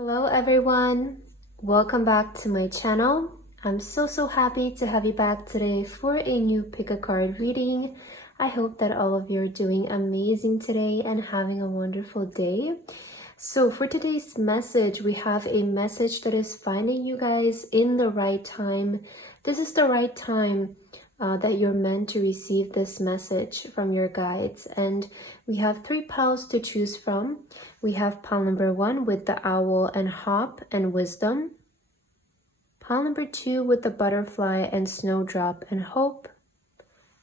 Hello everyone, welcome back to my channel. I'm so happy to have you back today for a new pick a card reading. I hope that all of you are doing amazing today and having a wonderful day. So for today's message, we have a message that is finding you guys in the right time. This is the right time that you're meant to receive this message from your guides. And we have 3 piles to choose from. We have pile number 1 with the owl and hop and wisdom. Pile number 2 with the butterfly and snowdrop and hope.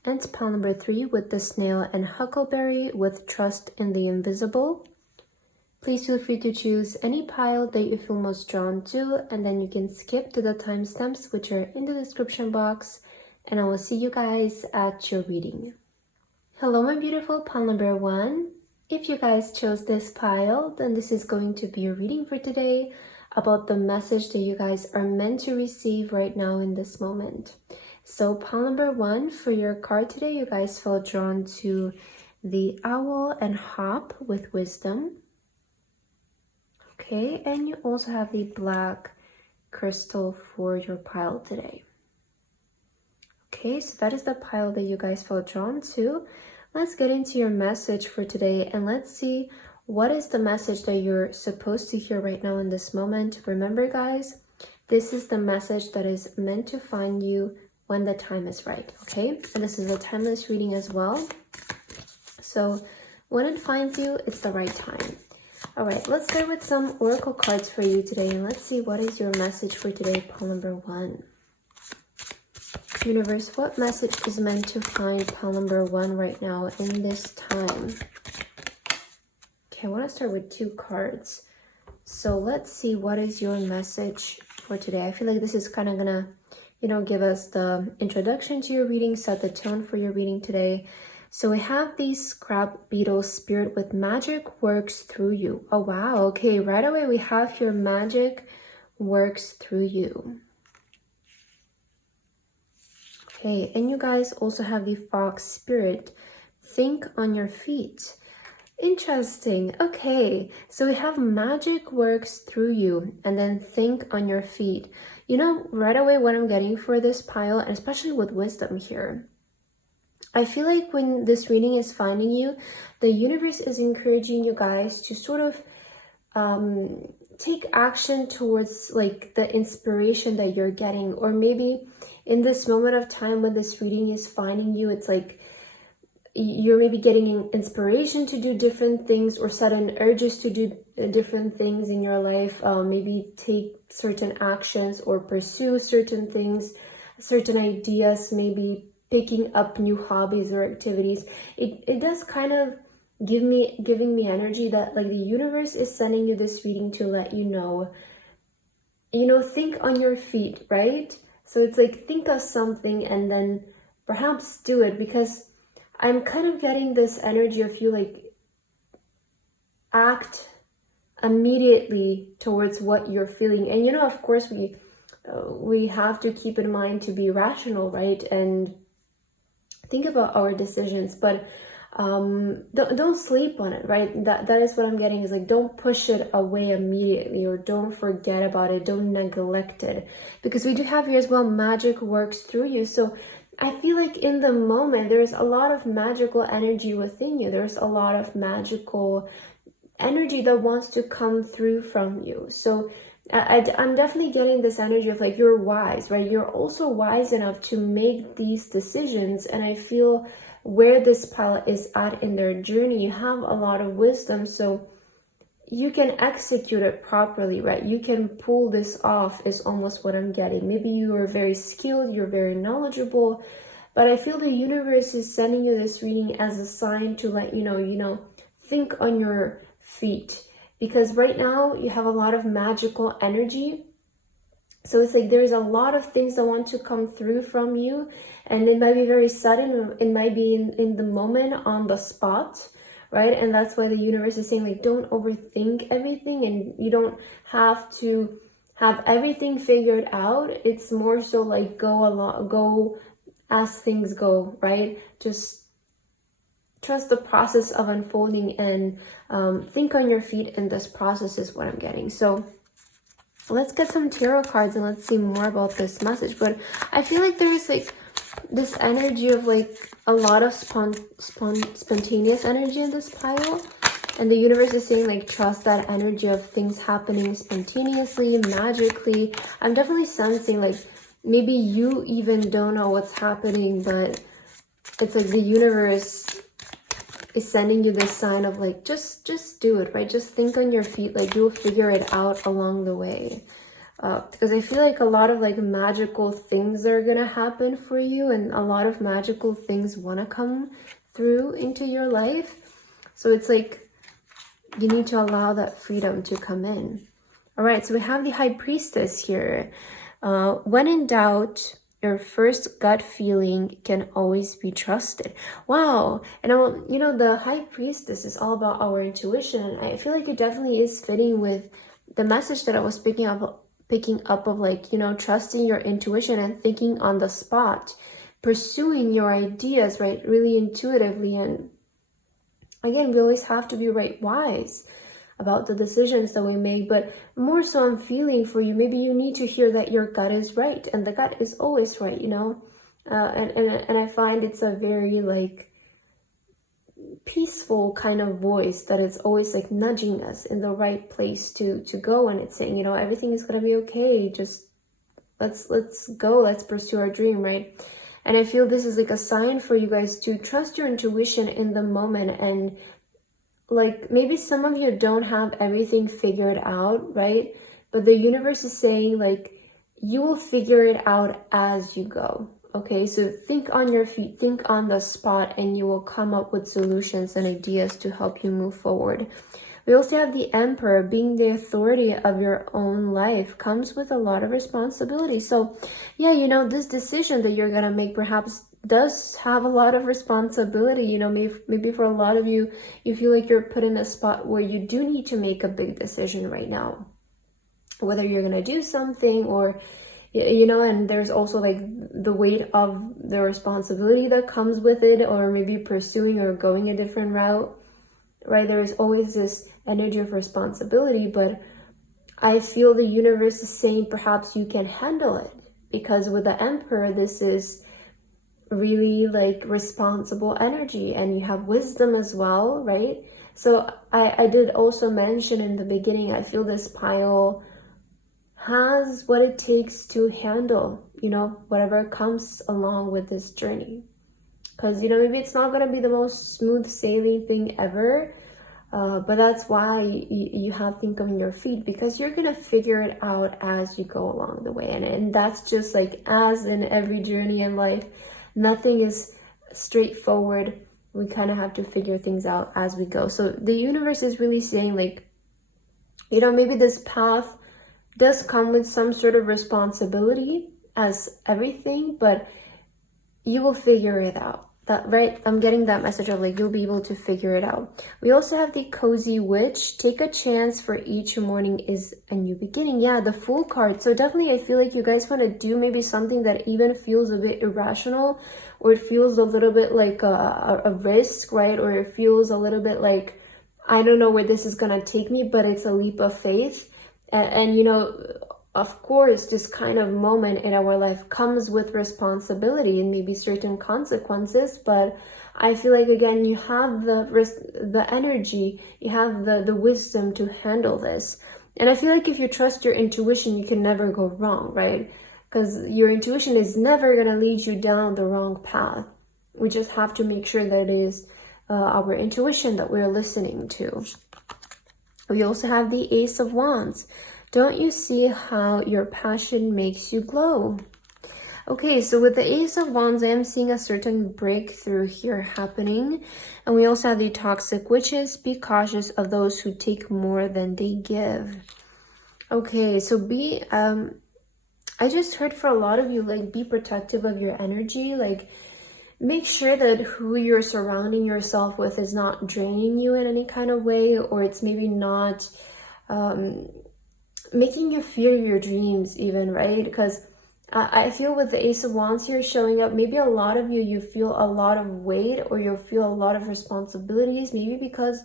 And pile number 3 with the snail and huckleberry with trust in the invisible. Please feel free to choose any pile that you feel most drawn to, and then you can skip to the timestamps which are in the description box, and I will see you guys at your reading. Hello my beautiful pile number 1. If you guys chose this pile, then this is going to be a reading for today about the message that you guys are meant to receive right now in this moment. So pile number 1 for your card today, you guys felt drawn to the owl and hop with wisdom. Okay, and you also have the black crystal for your pile today. Okay, so that is the pile that you guys felt drawn to. Let's get into your message for today and let's see what is the message that you're supposed to hear right now in this moment. Remember guys, this is the message that is meant to find you when the time is right, okay? And this is a timeless reading as well. So when it finds you, it's the right time. All right, let's start with some oracle cards for you today and let's see what is your message for today, pile number 1. Universe, what message is meant to find pile number 1 right now in this time? Okay, I want to start with 2 cards. So let's see what is your message for today. I feel like this is kind of gonna, give us the introduction to your reading, set the tone for your reading today. So we have the scrap beetle spirit with magic works through you. Oh wow, okay, right away we have your magic works through you. Okay, and you guys also have the fox spirit. Think on your feet. Interesting. Okay, so we have magic works through you and then think on your feet. Right away what I'm getting for this pile, and especially with wisdom here, I feel like when this reading is finding you, the universe is encouraging you guys to sort of take action towards like the inspiration that you're getting, or maybe in this moment of time when this reading is finding you, it's like you're maybe getting inspiration to do different things or sudden urges to do different things in your life, maybe take certain actions or pursue certain things, certain ideas, maybe picking up new hobbies or activities. It does kind of giving me energy that like the universe is sending you this reading to let you know, think on your feet, right? So it's like think of something and then perhaps do it, because I'm kind of getting this energy of you like act immediately towards what you're feeling. And of course we have to keep in mind to be rational, right? And think about our decisions, but don't sleep on it, right? That is what I'm getting, is like don't push it away immediately, or don't forget about it, don't neglect it, because we do have here as well magic works through you. So I feel like in the moment there's a lot of magical energy within you, there's a lot of magical energy that wants to come through from you. So I'm definitely getting this energy of like you're wise, right? You're also wise enough to make these decisions, and I feel where this pile is at in their journey, you have a lot of wisdom, so you can execute it properly, right? You can pull this off is almost what I'm getting. Maybe you are very skilled, you're very knowledgeable, but I feel the universe is sending you this reading as a sign to let you know, think on your feet, because right now you have a lot of magical energy. So it's like there's a lot of things that want to come through from you, and it might be very sudden, it might be in the moment, on the spot, right? And that's why the universe is saying like don't overthink everything, and you don't have to have everything figured out. It's more so like go as things go, right? Just trust the process of unfolding and think on your feet in this process is what I'm getting. So let's get some tarot cards and let's see more about this message. But I feel like there's like this energy of like a lot of spontaneous energy in this pile. And the universe is saying like trust that energy of things happening spontaneously, magically. I'm definitely sensing like maybe you even don't know what's happening, but it's like the universe is sending you this sign of like just do it, right? Just think on your feet, like you'll figure it out along the way. Because I feel like a lot of like magical things are gonna happen for you, and a lot of magical things want to come through into your life. So it's like you need to allow that freedom to come in. All right, so we have the High Priestess here. When in doubt, your first gut feeling can always be trusted. Wow. And you know, the High Priestess is all about our intuition. I feel like it definitely is fitting with the message that I was picking up of like, you know, trusting your intuition and thinking on the spot, pursuing your ideas, right? Really intuitively. And again, we always have to be wise about the decisions that we make, but more so I'm feeling for you, maybe you need to hear that your gut is right, and the gut is always right, you know. And I find it's a very like peaceful kind of voice that is always like nudging us in the right place to go, and it's saying, you know, everything is gonna be okay, just let's go, let's pursue our dream, right? And I feel this is like a sign for you guys to trust your intuition in the moment. And like maybe some of you don't have everything figured out, right? But the universe is saying like you will figure it out as you go. Okay, so think on your feet, think on the spot, and you will come up with solutions and ideas to help you move forward. We also have the Emperor. Being the authority of your own life comes with a lot of responsibility. So yeah, you know, this decision that you're gonna make perhaps does have a lot of responsibility. You know, maybe for a lot of you, you feel like you're put in a spot where you do need to make a big decision right now, whether you're gonna do something or, you know, and there's also like the weight of the responsibility that comes with it, or maybe pursuing or going a different route, right? There is always this energy of responsibility, but I feel the universe is saying perhaps you can handle it, because with the Emperor, this is really like responsible energy, and you have wisdom as well, right? So I did also mention in the beginning, I feel this pile has what it takes to handle, you know, whatever comes along with this journey. Because, you know, maybe it's not going to be the most smooth sailing thing ever, but that's why you have to think on your feet, because you're going to figure it out as you go along the way. And that's just like as in every journey in life, nothing is straightforward. We kind of have to figure things out as we go. So the universe is really saying like, you know, maybe this path does come with some sort of responsibility as everything, but you will figure it out. That, right? I'm getting that message of like, you'll be able to figure it out. We also have the Cozy Witch. Take a chance, for each morning is a new beginning. Yeah, the Fool card. So definitely I feel like you guys want to do maybe something that even feels a bit irrational, or it feels a little bit like a risk, right? Or it feels a little bit like, I don't know where this is going to take me, but it's a leap of faith. And you know, of course, this kind of moment in our life comes with responsibility and maybe certain consequences, but I feel like, again, you have the energy, you have the wisdom to handle this. And I feel like if you trust your intuition, you can never go wrong, right? Because your intuition is never going to lead you down the wrong path. We just have to make sure that it is our intuition that we're listening to. We also have the Ace of Wands. Don't you see how your passion makes you glow? Okay, so with the Ace of Wands, I am seeing a certain breakthrough here happening. And we also have the Toxic Witches. Be cautious of those who take more than they give. Okay, so I just heard for a lot of you, like, be protective of your energy. Like, make sure that who you're surrounding yourself with is not draining you in any kind of way, or it's maybe not making you fear your dreams even, right? Because I feel with the Ace of Wands here showing up, maybe a lot of you feel a lot of weight, or you feel a lot of responsibilities, maybe because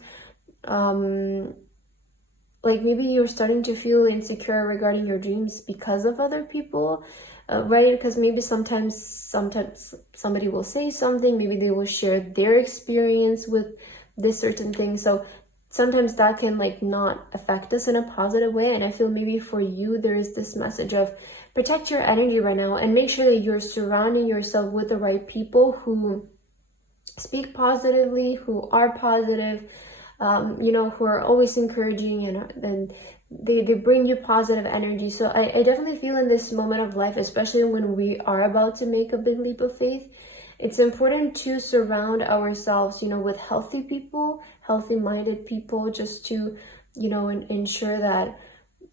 like maybe you're starting to feel insecure regarding your dreams because of other people, right? Because maybe sometimes somebody will say something, maybe they will share their experience with this certain thing. So sometimes that can like not affect us in a positive way. And I feel maybe for you, there is this message of protect your energy right now and make sure that you're surrounding yourself with the right people who speak positively, who are positive, you know, who are always encouraging, and they bring you positive energy. So I definitely feel in this moment of life, especially when we are about to make a big leap of faith, it's important to surround ourselves, you know, with healthy people, healthy-minded people, just to, you know, ensure that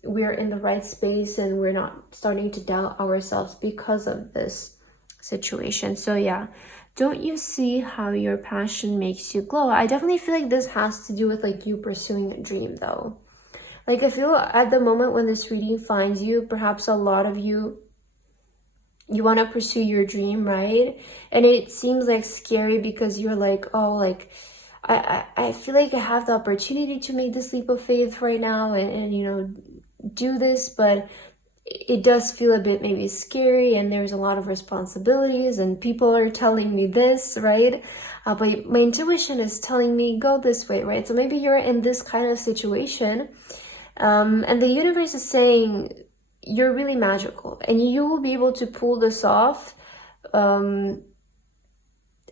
we're in the right space and we're not starting to doubt ourselves because of this situation. So yeah, don't you see how your passion makes you glow? I definitely feel like this has to do with like you pursuing a dream though. Like I feel at the moment when this reading finds you, perhaps a lot of you want to pursue your dream, right? And it seems like scary because you're like, oh, like I feel like I have the opportunity to make this leap of faith right now and you know, do this, but it does feel a bit maybe scary and there's a lot of responsibilities and people are telling me this, right? But my intuition is telling me go this way, right? So maybe you're in this kind of situation, and the universe is saying you're really magical and you will be able to pull this off.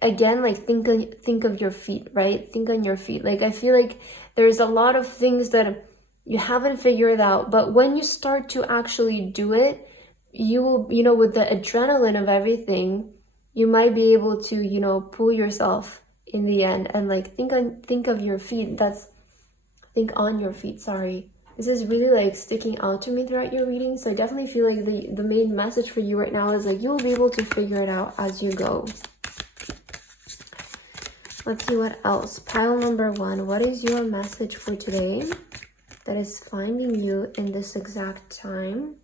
Again, like think of your feet, right? Think on your feet. Like I feel like there's a lot of things that you haven't figured out, but when you start to actually do it, you will, you know, with the adrenaline of everything, you might be able to, you know, pull yourself in the end. And like think of your feet. Think on your feet, sorry. This is really like sticking out to me throughout your reading. So I definitely feel like the main message for you right now is like you'll be able to figure it out as you go. Let's see what else. Pile number 1. What is your message for today that is finding you in this exact time?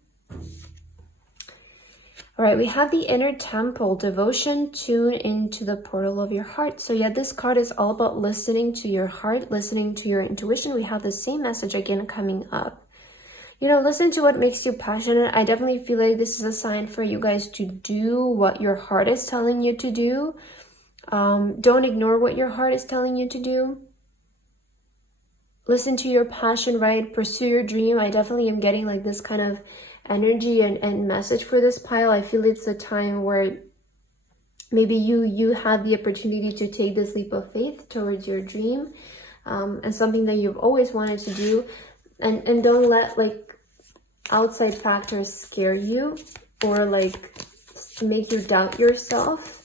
All right, we have the inner temple, devotion, tune into the portal of your heart. So yeah, this card is all about listening to your heart, listening to your intuition. We have the same message again coming up. You know, listen to what makes you passionate. I definitely feel like this is a sign for you guys to do what your heart is telling you to do. Don't ignore what your heart is telling you to do. Listen to your passion, right? Pursue your dream. I definitely am getting like this kind of energy and message for this pile. I feel it's a time where maybe you had the opportunity to take this leap of faith towards your dream, and something that you've always wanted to do. And don't let like outside factors scare you or like make you doubt yourself.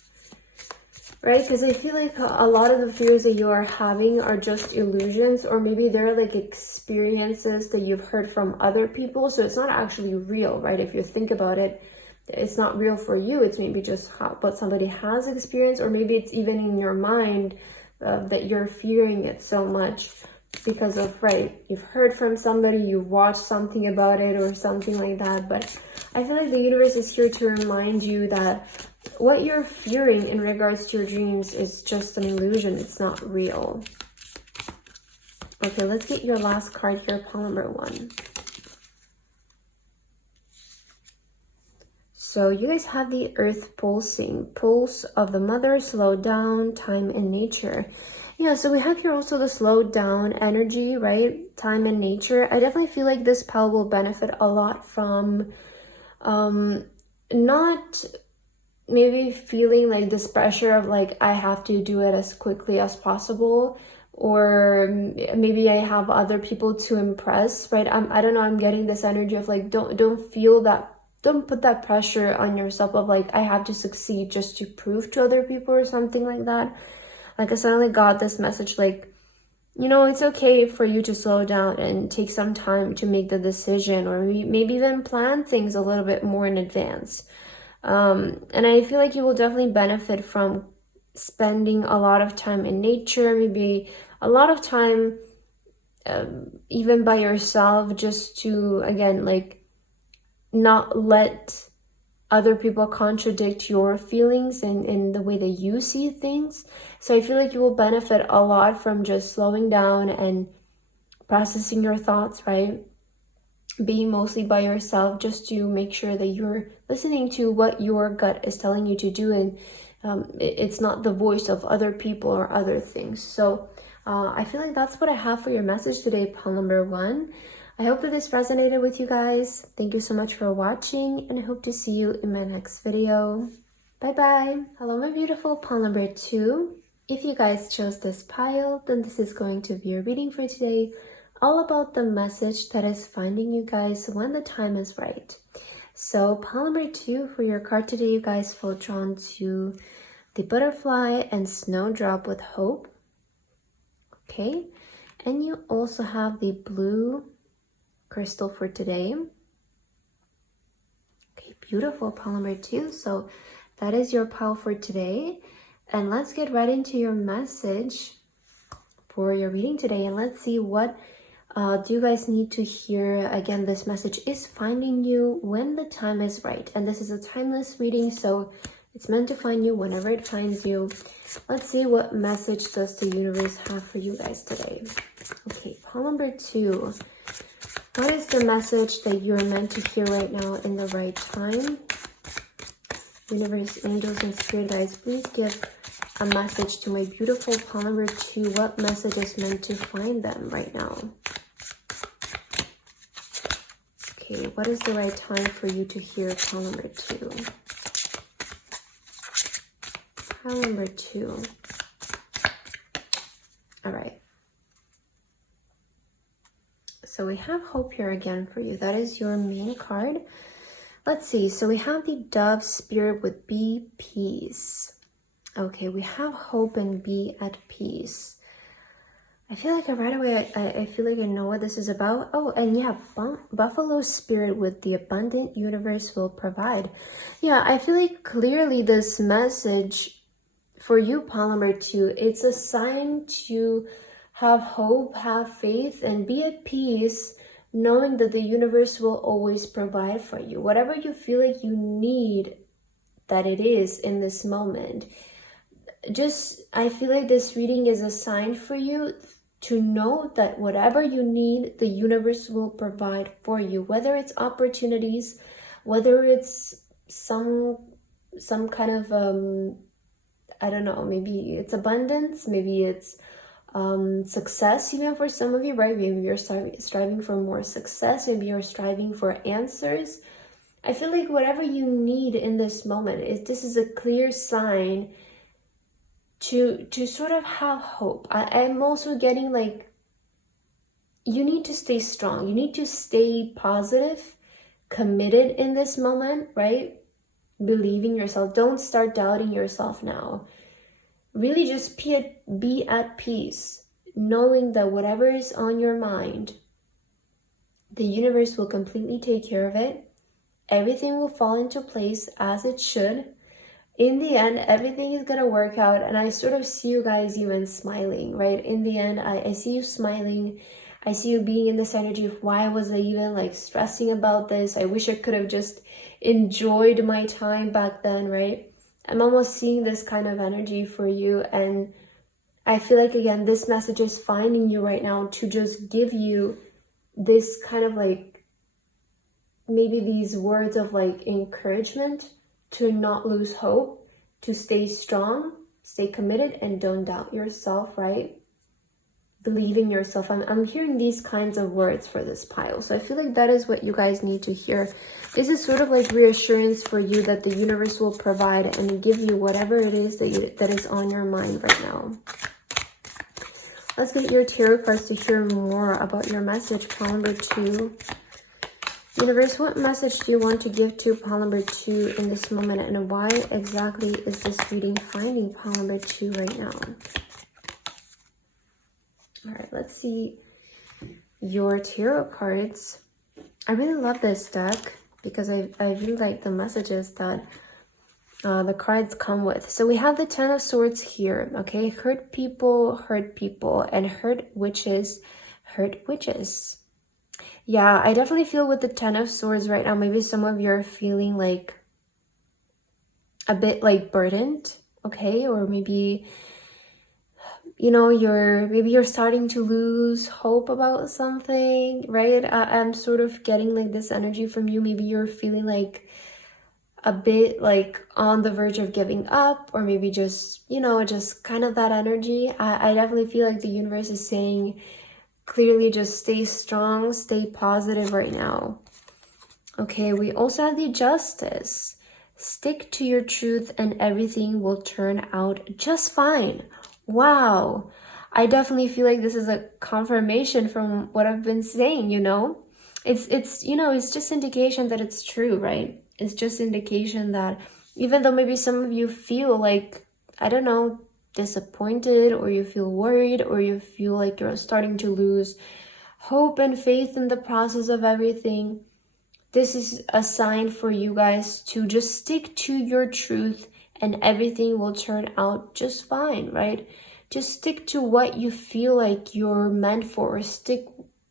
Right? Because I feel like a lot of the fears that you are having are just illusions, or maybe they're like experiences that you've heard from other people. So it's not actually real, right? If you think about it, it's not real for you. It's maybe just what somebody has experienced, or maybe it's even in your mind that you're fearing it so much because of, right, you've heard from somebody, you watched something about it or something like that. But I feel like the universe is here to remind you that what you're fearing in regards to your dreams is just an illusion. It's not real. Okay, let's get your last card here, pile number 1. So you guys have the earth pulsing, pulse of the mother, slow down, time and nature. Yeah, so we have here also the slowed down energy, right? Time and nature. I definitely feel like this pile will benefit a lot from not maybe feeling like this pressure of like I have to do it as quickly as possible, or maybe I have other people to impress, right? I don't know, I'm getting this energy of like don't feel that, don't put that pressure on yourself of like I have to succeed just to prove to other people or something like that. Like I suddenly got this message like, you know, it's okay for you to slow down and take some time to make the decision, or maybe even plan things a little bit more in advance. And I feel like you will definitely benefit from spending a lot of time in nature, maybe a lot of time even by yourself, just to, again, like not let other people contradict your feelings and the way that you see things. So I feel like you will benefit a lot from just slowing down and processing your thoughts, right? Being mostly by yourself, just to make sure that you're listening to what your gut is telling you to do, and it's not the voice of other people or other things. So I feel like that's what I have for your message today, pile number 1. I hope that this resonated with you guys. Thank you so much for watching, and I hope to see you in my next video. Bye bye. Hello, my beautiful pile number 2. If you guys chose this pile, then this is going to be your reading for today, all about the message that is finding you guys when the time is right. So pile number 2 for your card today, you guys feel drawn to the butterfly and snowdrop with hope. Okay, and you also have the blue crystal for today. Okay, beautiful, pile number 2. So that is your pile for today, and let's get right into your message for your reading today, and let's see what do you guys need to hear. Again, this message is finding you when the time is right, and this is a timeless reading, so it's meant to find you whenever it finds you. Let's see what message does the universe have for you guys today. Okay, pile number 2. What is the message that you're meant to hear right now in the right time? Universe, angels, and spirit guides, please give a message to my beautiful pile number 2. What message is meant to find them right now? Okay, what is the right time for you to hear pile number 2? Pile number 2. All right. So we have hope here again for you. That is your main card. Let's see. So we have the dove, spirit with be peace. Okay, we have hope and be at peace. I feel like right away, I feel like I know what this is about. Oh, and yeah, buffalo spirit with the abundant universe will provide. Yeah, I feel like clearly this message for you, pile number 2, it's a sign to have hope, have faith, and be at peace, knowing that the universe will always provide for you. Whatever you feel like you need, that it is in this moment. I feel like this reading is a sign for you to know that whatever you need, the universe will provide for you, whether it's opportunities, whether it's some kind of I don't know, maybe it's abundance, maybe it's success, even for some of you, right? Maybe you're striving for more success, maybe you're striving for answers. I feel like whatever you need in this moment, this is a clear sign to sort of have hope. I'm also getting like, you need to stay strong. You need to stay positive, committed in this moment, right? Believe in yourself. Don't start doubting yourself now. Really just be at peace, knowing that whatever is on your mind, the universe will completely take care of it. Everything will fall into place as it should. In the end, everything is going to work out. And I sort of see you guys even smiling, right? In the end, I see you smiling. I see you being in this energy of, why was I even like stressing about this? I wish I could have just enjoyed my time back then, right? I'm almost seeing this kind of energy for you. And I feel like, again, this message is finding you right now to just give you this kind of like, maybe these words of like encouragement, to not lose hope, to stay strong, stay committed, and don't doubt yourself, right? Believe in yourself. I'm hearing these kinds of words for this pile. So I feel like that is what you guys need to hear. This is sort of like reassurance for you that the universe will provide and give you whatever it is that is on your mind right now. Let's get your tarot cards to hear more about your message, pile number 2. Universe, what message do you want to give to pile number 2 in this moment, and why exactly is this reading finding pile number 2 right now? All right, let's see your tarot cards. I really love this deck because I really like the messages that the cards come with. So we have the 10 of Swords here, okay? Hurt people, and hurt witches, hurt witches. Yeah, I definitely feel with the 10 of Swords right now, maybe some of you are feeling like a bit like burdened, okay? Or maybe you know, maybe you're starting to lose hope about something, right? I'm sort of getting like this energy from you. Maybe you're feeling like a bit like on the verge of giving up, or maybe just, you know, just kind of that energy. I definitely feel like the universe is saying clearly, just stay strong, stay positive right now. Okay, we also have the Justice. Stick to your truth and everything will turn out just fine. Wow. I definitely feel like this is a confirmation from what I've been saying, you know? It's you know, it's just indication that it's true, right? It's just indication that even though maybe some of you feel like, I don't know, disappointed, or you feel worried, or you feel like you're starting to lose hope and faith in the process of everything, this is a sign for you guys to just stick to your truth and everything will turn out just fine, right? Just stick to what you feel like you're meant for. Stick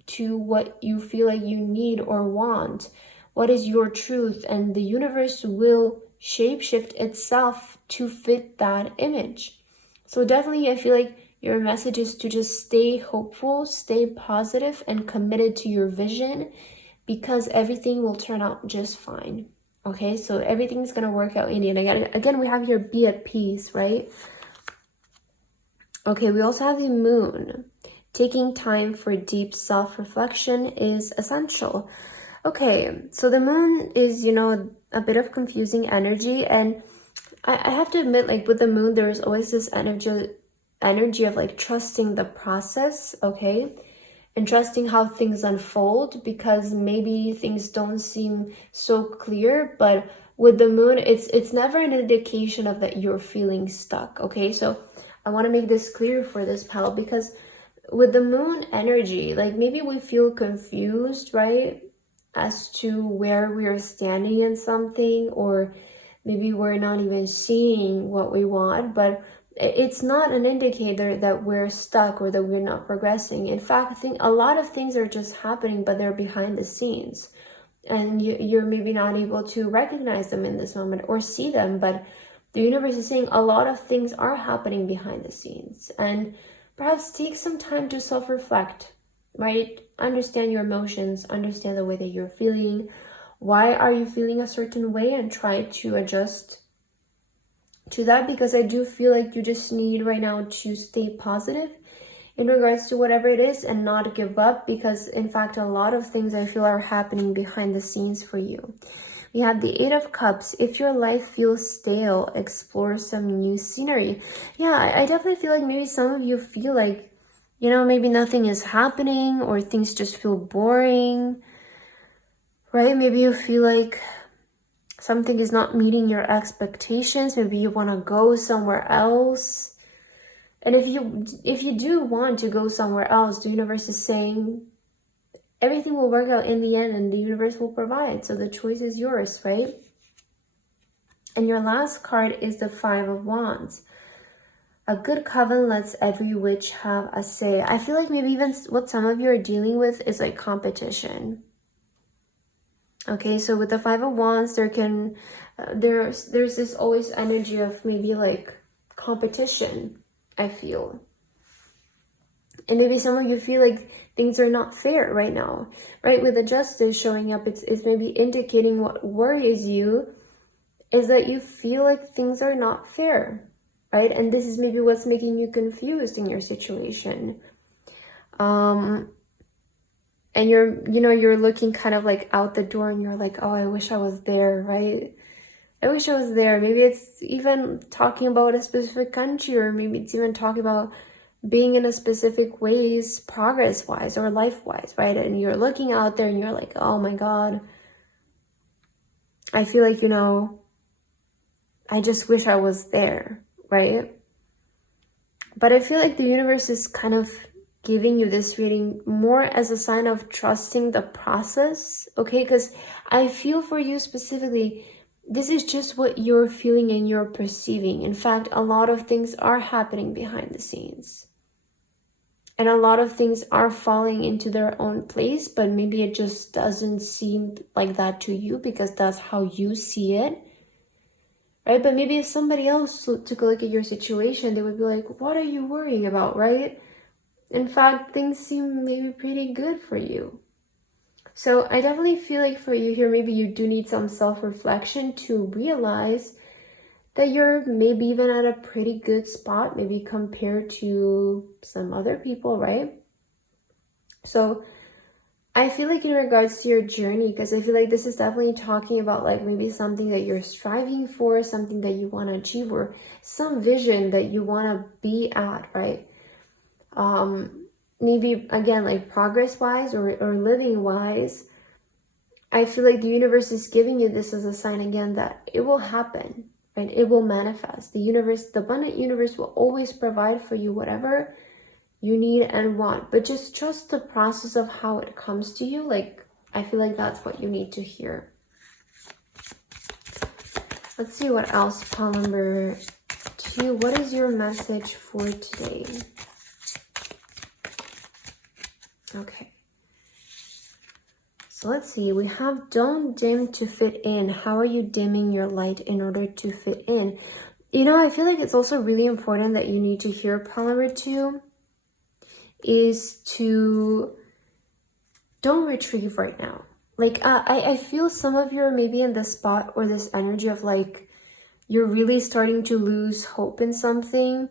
to what you feel like you need or want. What is your truth? And the universe will shapeshift itself to fit that image. So definitely, I feel like your message is to just stay hopeful, stay positive, and committed to your vision, because everything will turn out just fine. Okay, so everything's gonna work out in the end. Again, we have here be at peace, right? Okay, we also have the Moon. Taking time for deep self-reflection is essential. Okay, so the Moon is, you know, a bit of confusing energy, and I have to admit, like with the Moon, there is always this energy of like trusting the process, okay? And trusting how things unfold, because maybe things don't seem so clear, but with the Moon, it's never an indication of that you're feeling stuck, okay? So I want to make this clear for this pal, because with the Moon energy, like maybe we feel confused, right? As to where we are standing in something, or maybe we're not even seeing what we want, but it's not an indicator that we're stuck or that we're not progressing. In fact, I think a lot of things are just happening, but they're behind the scenes. And you're maybe not able to recognize them in this moment or see them, but the universe is saying a lot of things are happening behind the scenes. And perhaps take some time to self-reflect, right? Understand your emotions, understand the way that you're feeling. Why are you feeling a certain way? And try to adjust to that, because I do feel like you just need right now to stay positive in regards to whatever it is and not give up, because in fact a lot of things I feel are happening behind the scenes for you. We have the Eight of Cups. If your life feels stale, explore some new scenery. Yeah, I definitely feel like maybe some of you feel like, you know, maybe nothing is happening, or things just feel boring, right? Maybe you feel like something is not meeting your expectations. Maybe you want to go somewhere else. And if you do want to go somewhere else, the universe is saying everything will work out in the end and the universe will provide. So the choice is yours, right? And your last card is the Five of Wands. A good coven lets every witch have a say. I feel like maybe even what some of you are dealing with is like competition. Okay, so with the Five of Wands, there's this always energy of maybe like competition, I feel. And maybe some of you feel like things are not fair right now, right? With the Justice showing up, it's maybe indicating what worries you is that you feel like things are not fair, right? And this is maybe what's making you confused in your situation. And you're looking kind of like out the door and you're like, oh, I wish I was there, right? I wish I was there. Maybe it's even talking about a specific country, or maybe it's even talking about being in a specific ways, progress-wise or life-wise, right? And you're looking out there and you're like, oh my God, I feel like, I just wish I was there, right? But I feel like the universe is kind of giving you this reading more as a sign of trusting the process, okay? Because I feel for you specifically, this is just what you're feeling and you're perceiving. In fact, a lot of things are happening behind the scenes. And a lot of things are falling into their own place, but maybe it just doesn't seem like that to you because that's how you see it. right? But maybe if somebody else took a look at your situation, they would be like, what are you worrying about, right? In fact, things seem maybe pretty good for you. So I definitely feel like for you here, maybe you do need some self-reflection to realize that you're maybe even at a pretty good spot, maybe compared to some other people, right? So I feel like in regards to your journey, because I feel like this is definitely talking about like maybe something that you're striving for, something that you want to achieve, or some vision that you want to be at, right? Maybe again, like progress wise or living wise, I feel like the universe is giving you this as a sign again that it will happen, right? It will manifest. The universe, the abundant universe will always provide for you whatever you need and want, but just trust the process of how it comes to you. Like, I feel like that's what you need to hear. Let's see what else. Pile number 2. What is your message for today? Okay. So let's see. We have don't dim to fit in. How are you dimming your light in order to fit in? You know, I feel like it's also really important that you need to hear pile number 2 is to don't retrieve right now. Like, I feel some of you are maybe in this spot or this energy of like, you're really starting to lose hope in something.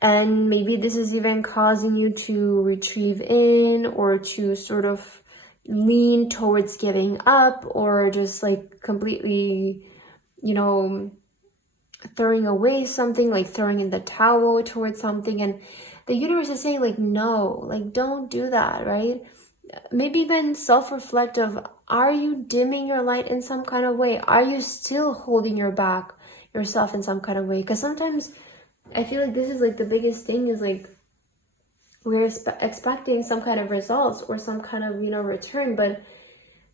And maybe this is even causing you to retrieve in or to sort of lean towards giving up or just like completely, you know, throwing away something, like throwing in the towel towards something. And the universe is saying like, no, like don't do that, right? Maybe even self-reflect of, are you dimming your light in some kind of way? Are you still holding yourself in some kind of way? Because sometimes I feel like this is like the biggest thing is like we're expecting some kind of results or some kind of, you know, return, but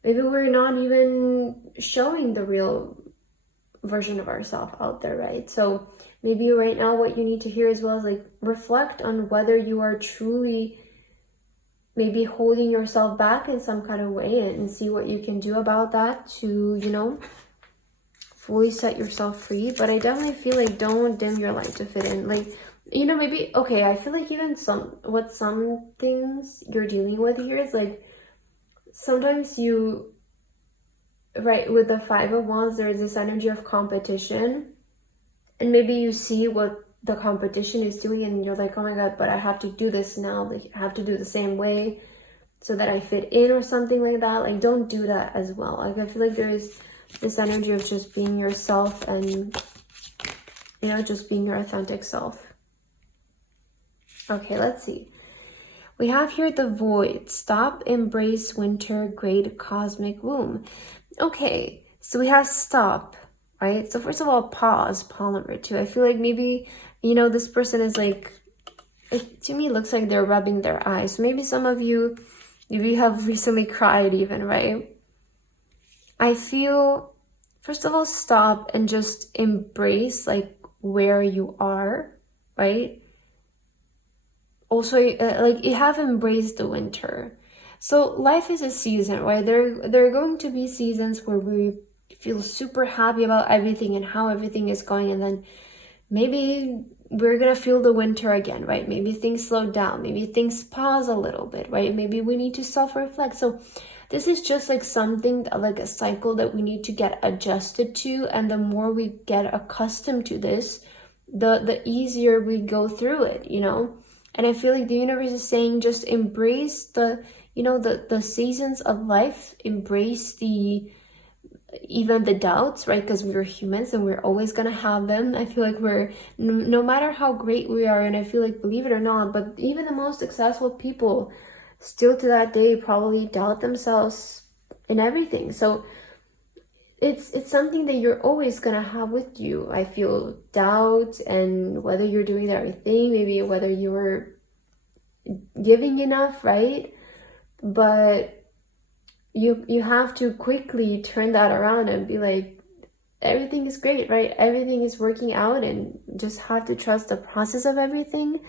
maybe we're not even showing the real version of ourselves out there, right? So maybe right now what you need to hear as well is like reflect on whether you are truly maybe holding yourself back in some kind of way and see what you can do about that to, you know, fully set yourself free. But I definitely feel like don't dim your light to fit in. Like, you know, maybe, okay, I feel like even some things you're dealing with here is like, sometimes you, right, with the 5 of Wands, there is this energy of competition. And maybe you see what the competition is doing and you're like, oh my God, but I have to do this now. Like, I have to do the same way so that I fit in or something like that. Like, don't do that as well. Like, I feel like there is this energy of just being yourself and, you know, just being your authentic self. Okay, let's see. We have here the void. Stop, embrace winter, great cosmic womb. Okay, so we have stop, right? So first of all, pause, pile number 2. I feel like maybe, you know, this person is like, to me, it looks like they're rubbing their eyes. So maybe some of you, maybe you have recently cried even, right? I feel, first of all, stop and just embrace like where you are, right? Also, like you have embraced the winter. So life is a season, right? There are going to be seasons where we feel super happy about everything and how everything is going, and then maybe we're gonna feel the winter again, right? Maybe things slow down, maybe things pause a little bit, right? Maybe we need to self-reflect. So this is just like something, like a cycle that we need to get adjusted to, and the more we get accustomed to this, the easier we go through it, you know? And I feel like the universe is saying just embrace the, you know, the seasons of life, embrace even the doubts, right? Because we're humans and we're always going to have them. I feel like we're, no matter how great we are, and I feel like, believe it or not, but even the most successful people still to that day probably doubt themselves in everything. So it's something that you're always going to have with you. I feel doubt, and whether you're doing the right thing, maybe whether you're giving enough, right? But you have to quickly turn that around and be like, everything is great, right? Everything is working out, and just have to trust the process of everything.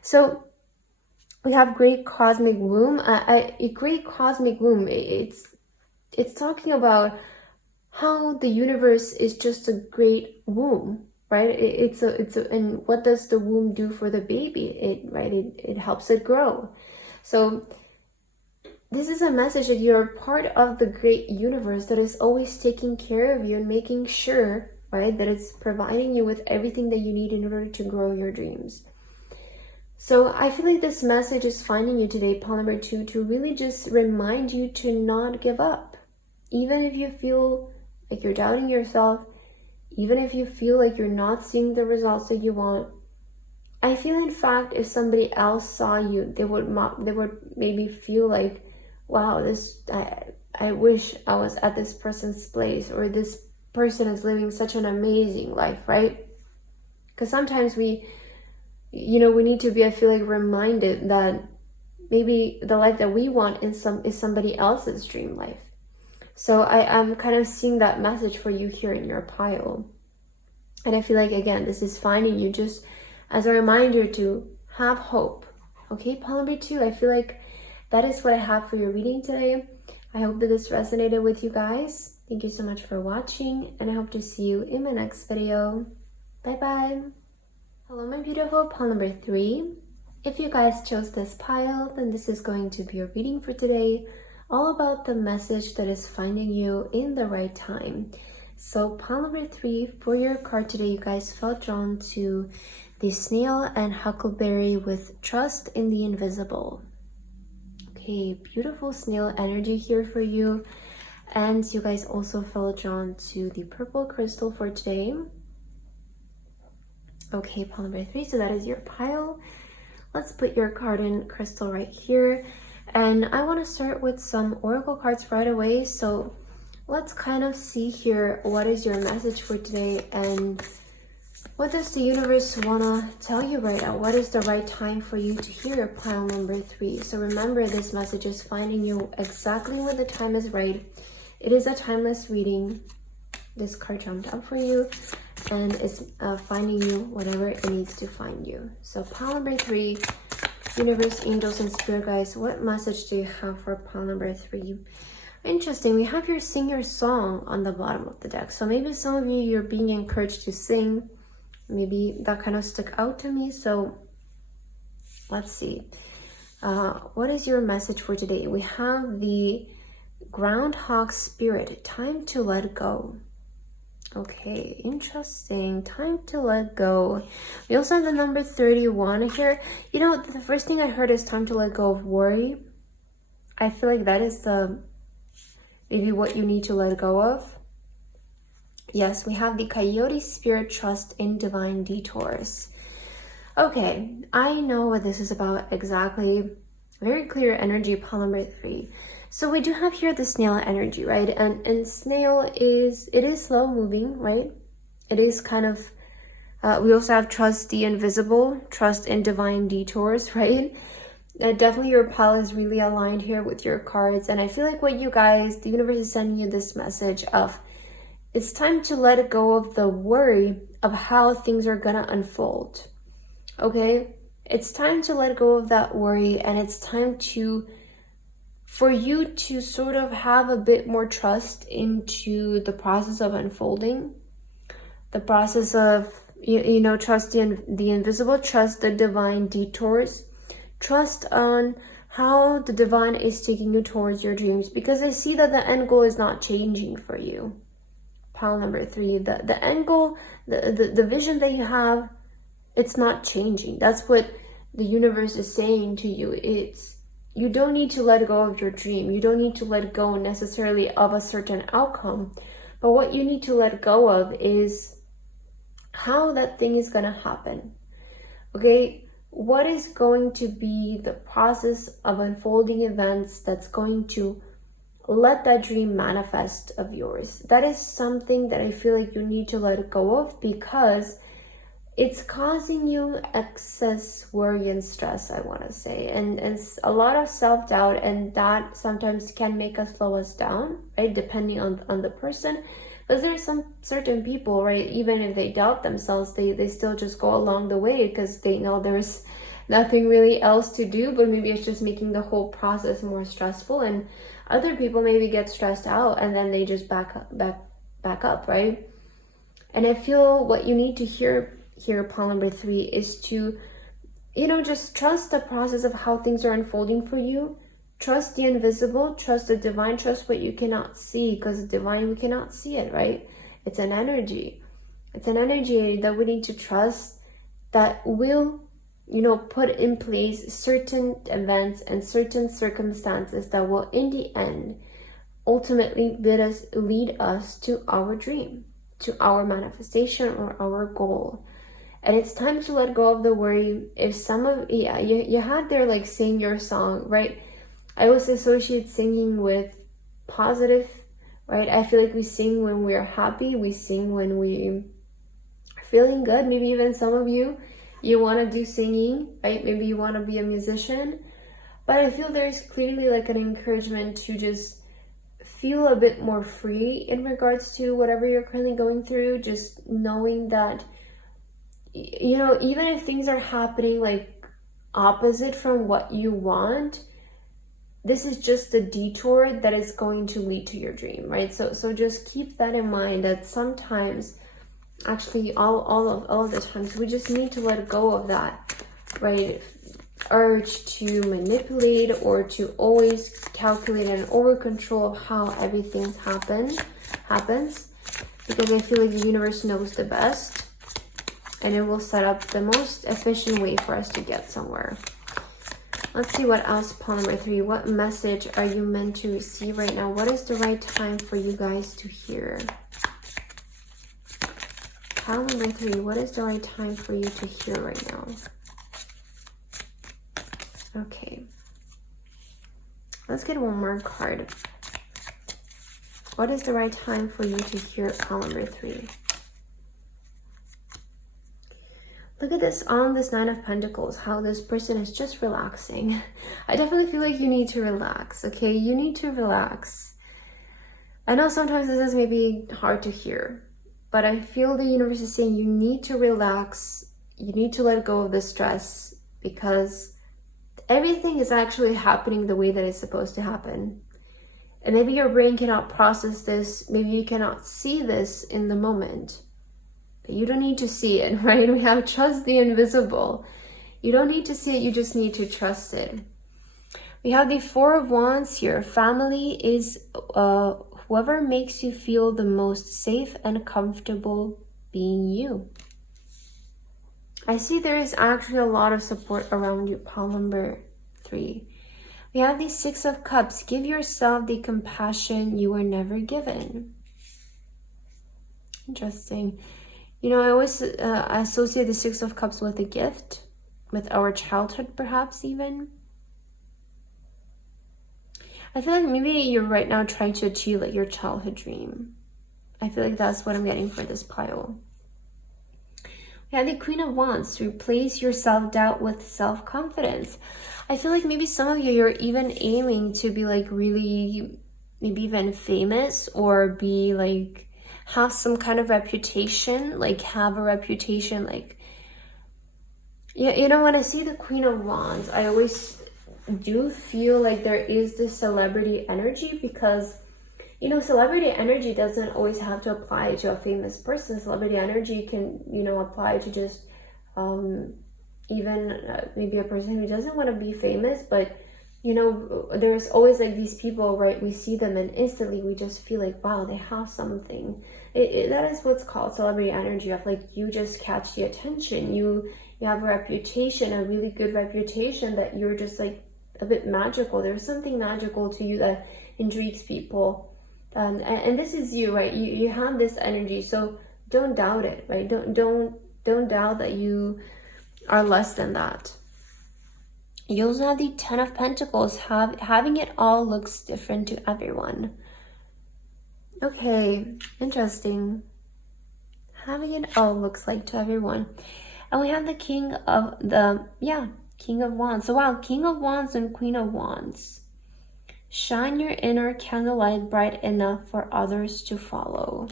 So we have great cosmic womb. A great cosmic womb, it's talking about how the universe is just a great womb, right? And what does the womb do for the baby? It helps it grow. So this is a message that you're part of the great universe that is always taking care of you and making sure, right, that it's providing you with everything that you need in order to grow your dreams. So I feel like this message is finding you today, pile number 2, to really just remind you to not give up. Even if you feel like you're doubting yourself, even if you feel like you're not seeing the results that you want, I feel in fact if somebody else saw you, they would maybe feel like, wow, I wish I was at this person's place, or this person is living such an amazing life, right? Because sometimes we need to be, I feel like, reminded that maybe the life that we want is somebody else's dream life. So I'm kind of seeing that message for you here in your pile. And I feel like, again, this is finding you just as a reminder to have hope. Okay, pile number 2, I feel like that is what I have for your reading today. I hope that this resonated with you guys. Thank you so much for watching, and I hope to see you in my next video. Bye-bye. Hello, my beautiful pile number 3. If you guys chose this pile, then this is going to be your reading for today, all about the message that is finding you in the right time. So pile number 3, for your card today, you guys felt drawn to the snail and huckleberry with trust in the invisible. Okay, beautiful snail energy here for you. And you guys also felt drawn to the purple crystal for today. Okay, pile number 3, so that is your pile. Let's put your card in crystal right here. And I want to start with some oracle cards right away. So let's kind of see here, what is your message for today, and what does the universe want to tell you right now? What is the right time for you to hear pile number 3? So remember, this message is finding you exactly when the time is right. It is a timeless reading. This card jumped up for you, and it's finding you whatever it needs to find you. So pile number 3, universe, angels, and spirit guides, what message do you have for pile number 3? Interesting, we have your sing your song on the bottom of the deck. So maybe some of you, you're being encouraged to sing. Maybe that kind of stuck out to me. So let's see. What is your message for today? We have the groundhog spirit, time to let go. Okay, interesting. Time to let go. We also have the number 31 here. You know, the first thing I heard is time to let go of worry. I feel like that is maybe what you need to let go of. Yes, we have the coyote spirit, trust in divine detours. Okay, I know what this is about exactly. Very clear energy, pile number 3. So we do have here the snail energy, right? And snail is slow moving, right? It is kind of, we also have trust the invisible, trust in divine detours, right? Definitely your pile is really aligned here with your cards. And I feel like what you guys, the universe is sending you this message of, it's time to let go of the worry of how things are gonna unfold, okay? It's time to let go of that worry, and it's time for you to sort of have a bit more trust into the process of unfolding, the process of, trust in the invisible, trust the divine detours, trust on how the divine is taking you towards your dreams, because I see that the end goal is not changing for you. Pile number 3, the end goal, the vision that you have, it's not changing. That's what the universe is saying to you. You don't need to let go of your dream. You don't need to let go necessarily of a certain outcome. But what you need to let go of is how that thing is going to happen. Okay? What is going to be the process of unfolding events that's going to let that dream manifest of yours? That is something that I feel like you need to let go of, because it's causing you excess worry and stress, I want to say, and a lot of self-doubt, and that sometimes can make us slow us down, right, depending on the person. Because there are some certain people, right, even if they doubt themselves, they still just go along the way because they know there's nothing really else to do, but maybe it's just making the whole process more stressful. And other people maybe get stressed out and then they just back back up, right? And I feel what you need to hear here, pile number 3, is to, just trust the process of how things are unfolding for you. Trust the invisible, trust the divine, trust what you cannot see, because the divine, we cannot see it, right? It's an energy. It's an energy that we need to trust, that will, put in place certain events and certain circumstances that will, in the end, ultimately lead us to our dream, to our manifestation or our goal. And it's time to let go of the worry. If some of, you had there like sing your song, right? I always associate singing with positive, right? I feel like we sing when we're happy. We sing when we are feeling good. Maybe even some of you want to do singing, right? Maybe you want to be a musician. But I feel there's clearly like an encouragement to just feel a bit more free in regards to whatever you're currently going through. Just knowing that, even if things are happening like opposite from what you want, this is just a detour that is going to lead to your dream, right? So just keep that in mind, that sometimes, actually all of the times, we just need to let go of that, right? Urge to manipulate or to always calculate and over control of how everything happens, because I feel like the universe knows the best, and it will set up the most efficient way for us to get somewhere. Let's see what else, pile number 3. What message are you meant to receive right now? What is the right time for you guys to hear? Pile number 3, what is the right time for you to hear right now? Okay. Let's get one more card. What is the right time for you to hear, pile number 3? Look at this, on this 9 of Pentacles, how this person is just relaxing. I definitely feel like you need to relax, okay? You need to relax. I know sometimes this is maybe hard to hear, but I feel the universe is saying you need to relax. You need to let go of the stress, because everything is actually happening the way that it's supposed to happen. And maybe your brain cannot process this. Maybe you cannot see this in the moment. You don't need to see it, right? We have trust the invisible. You don't need to see it, you just need to trust it. We have the 4 of Wands here. Family is whoever makes you feel the most safe and comfortable being you. I see there is actually a lot of support around you, pile number 3. We have the 6 of Cups. Give yourself the compassion you were never given. Interesting. I always associate the 6 of Cups with a gift, with our childhood perhaps even. I feel like maybe you're right now trying to achieve like your childhood dream. I feel like that's what I'm getting for this pile. We have the Queen of Wands. Replace your self-doubt with self-confidence. I feel like maybe some of you, you're even aiming to be like really, maybe even famous, or be like, have some kind of reputation, like have a reputation, like, when I see the Queen of Wands, I always do feel like there is this celebrity energy, because, celebrity energy doesn't always have to apply to a famous person. Celebrity energy can, apply to just even maybe a person who doesn't want to be famous, but there's always like these people, right? We see them and instantly we just feel like, wow, they have something. That is what's called celebrity energy, of like, you just catch the attention. You have a reputation, a really good reputation, that you're just like a bit magical. There's something magical to you that intrigues people. And this is you, right? You have this energy, so don't doubt it, right? Don't doubt that you are less than that. You also have the 10 of Pentacles. Having it all looks different to everyone. Okay, interesting. Having it all looks like to everyone. And we have the King of Wands. So wow, King of Wands and Queen of Wands. Shine your inner candlelight bright enough for others to follow.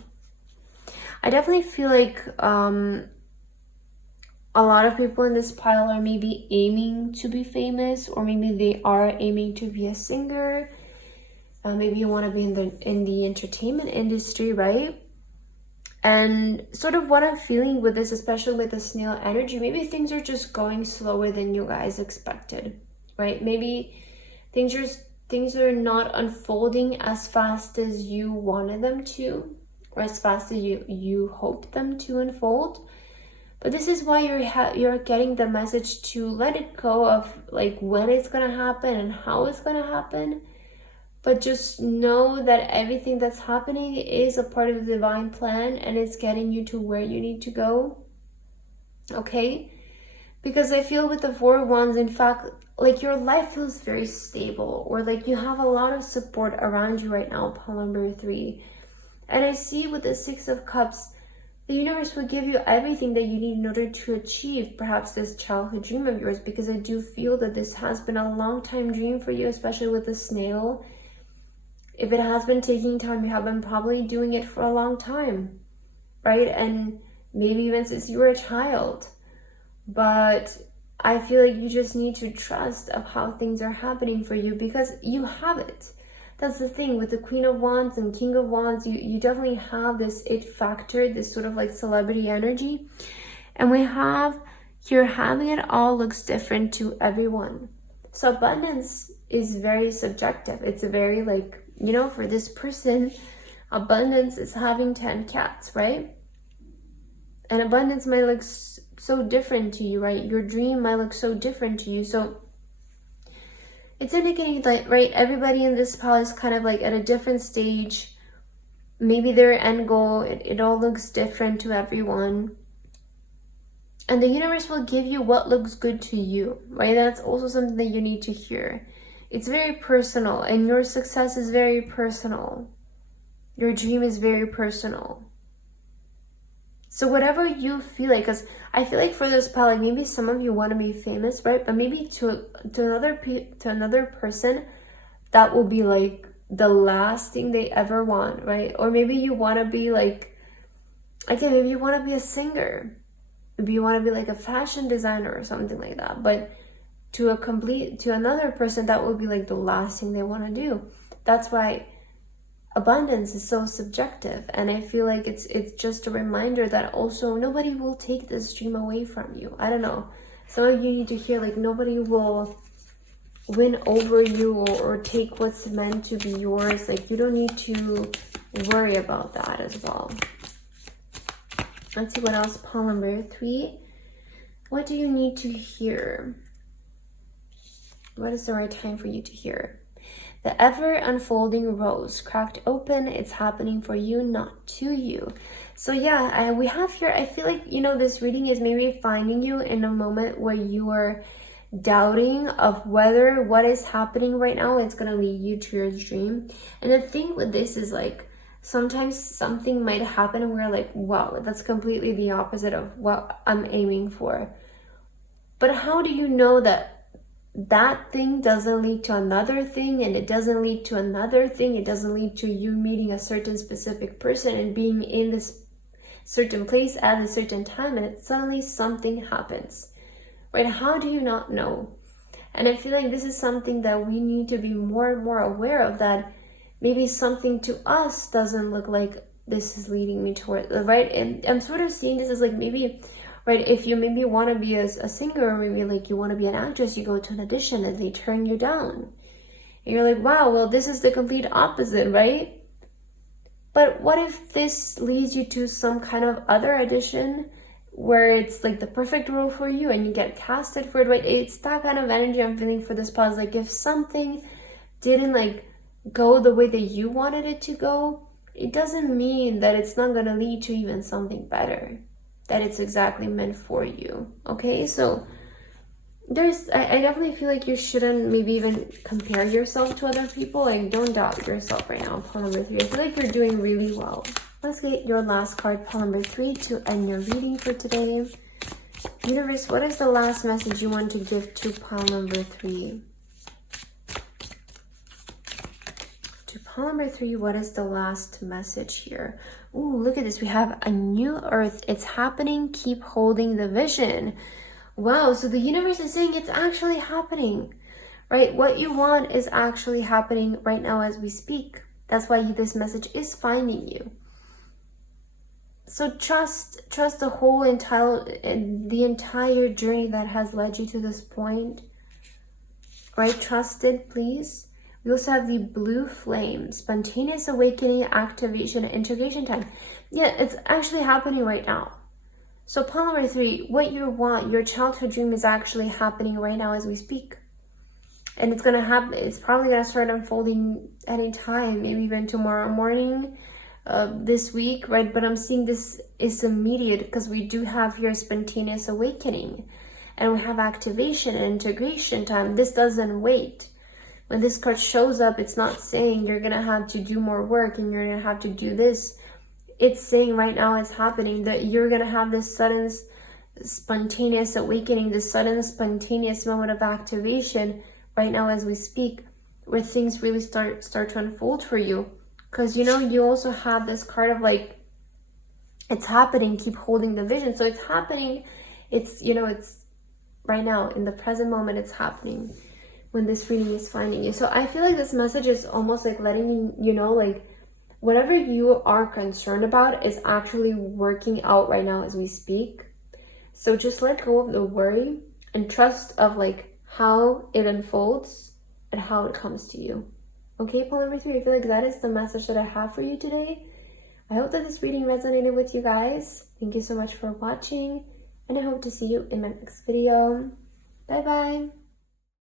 I definitely feel like a lot of people in this pile are maybe aiming to be famous, or maybe they are aiming to be a singer. Maybe you want to be in the entertainment industry, right? And sort of what I'm feeling with this, especially with the snail energy, maybe things are just going slower than you guys expected, right? Maybe things are not unfolding as fast as you wanted them to, or as fast as you hoped them to unfold. But this is why you're getting the message to let it go of like when it's gonna happen and how it's gonna happen. But just know that everything that's happening is a part of the divine plan, and it's getting you to where you need to go. Okay? Because I feel with the 4 of Wands, in fact, like your life feels very stable, or like you have a lot of support around you right now, pile number 3. And I see with the 6 of Cups, the universe will give you everything that you need in order to achieve perhaps this childhood dream of yours, because I do feel that this has been a long time dream for you, especially with the snail. If it has been taking time, you have been probably doing it for a long time, right? And maybe even since you were a child. But I feel like you just need to trust of how things are happening for you, because you have it. That's the thing with the Queen of Wands and King of Wands, you definitely have this it factor, this sort of like celebrity energy. And we have here, having it all looks different to everyone. So abundance is very subjective. It's a very like, you know, for this person, abundance is having 10 cats, right? And abundance might look so different to you, right? Your dream might look so different to you. So it's indicating that, right, everybody in this pile is kind of like at a different stage. Maybe their end goal, it all looks different to everyone. And the universe will give you what looks good to you, right? That's also something that you need to hear. It's very personal, and your success is very personal. Your dream is very personal. So whatever you feel like, because I feel like for this pile, like maybe some of you want to be famous, right? But maybe to another person, that will be like the last thing they ever want, right? Or maybe you want to be like, again, maybe you want to be a singer. Maybe you want to be like a fashion designer or something like that. But to another person, that will be like the last thing they want to do. That's why abundance is so subjective. And I feel like it's just a reminder that also nobody will take this dream away from you. I don't know. Some of you need to hear like nobody will win over you or take what's meant to be yours. Like you don't need to worry about that as well. Let's see what else. Pile number 3. What do you need to hear? What is the right time for you to hear? The ever unfolding rose cracked open. It's happening for you, not to you. So yeah, we have here, I feel like, you know, this reading is maybe finding you in a moment where you are doubting of whether what is happening right now is going to lead you to your dream. And the thing with this is like, sometimes something might happen and we're like, wow, that's completely the opposite of what I'm aiming for. But how do you know that that thing doesn't lead to another thing, and it doesn't lead to another thing? It doesn't lead to you meeting a certain specific person and being in this certain place at a certain time, and it suddenly something happens, right? How do you not know? And I feel like this is something that we need to be more and more aware of, that maybe something to us doesn't look like this is leading me toward, right? And I'm sort of seeing this as like maybe, right, if you maybe want to be a singer, or maybe like you want to be an actress, you go to an audition and they turn you down. And you're like, wow, well, this is the complete opposite, right? But what if this leads you to some kind of other audition where it's like the perfect role for you and you get casted for it, right? It's that kind of energy I'm feeling for this pause. Like if something didn't like go the way that you wanted it to go, it doesn't mean that it's not going to lead to even something better, that it's exactly meant for you. Okay, so I definitely feel like you shouldn't maybe even compare yourself to other people. Like don't doubt yourself right now. Pile number 3, I feel like you're doing really well. Let's get your last card, pile number 3, to end your reading for today. Universe, what is the last message you want to give to pile number 3? Pile number 3, what is the last message here? Ooh, look at this. We have a new earth. It's happening. Keep holding the vision. Wow, so the universe is saying it's actually happening, right? What you want is actually happening right now as we speak. That's why this message is finding you. So trust the entire journey that has led you to this point. Right? Trust it, please. We also have the blue flame, spontaneous awakening, activation, and integration time. Yeah, it's actually happening right now. So pile number 3, what you want, your childhood dream is actually happening right now as we speak. And it's gonna happen, it's probably gonna start unfolding any time, maybe even tomorrow morning, this week, right? But I'm seeing this is immediate because we do have here spontaneous awakening. And we have activation and integration time. This doesn't wait. When this card shows up, it's not saying you're gonna have to do more work and you're gonna have to do this. It's saying right now it's happening, that you're gonna have this sudden spontaneous awakening, this sudden spontaneous moment of activation right now as we speak, where things really start to unfold for you. Because you also have this card of like, it's happening, keep holding the vision. So it's happening, it's right now in the present moment, it's happening when this reading is finding you. So I feel like this message is almost like letting you know, like, whatever you are concerned about is actually working out right now as we speak. So just let go of the worry and trust of like how it unfolds and how it comes to you. Okay, pile number 3, I feel like that is the message that I have for you today. I hope that this reading resonated with you guys. Thank you so much for watching, and I hope to see you in my next video. Bye bye.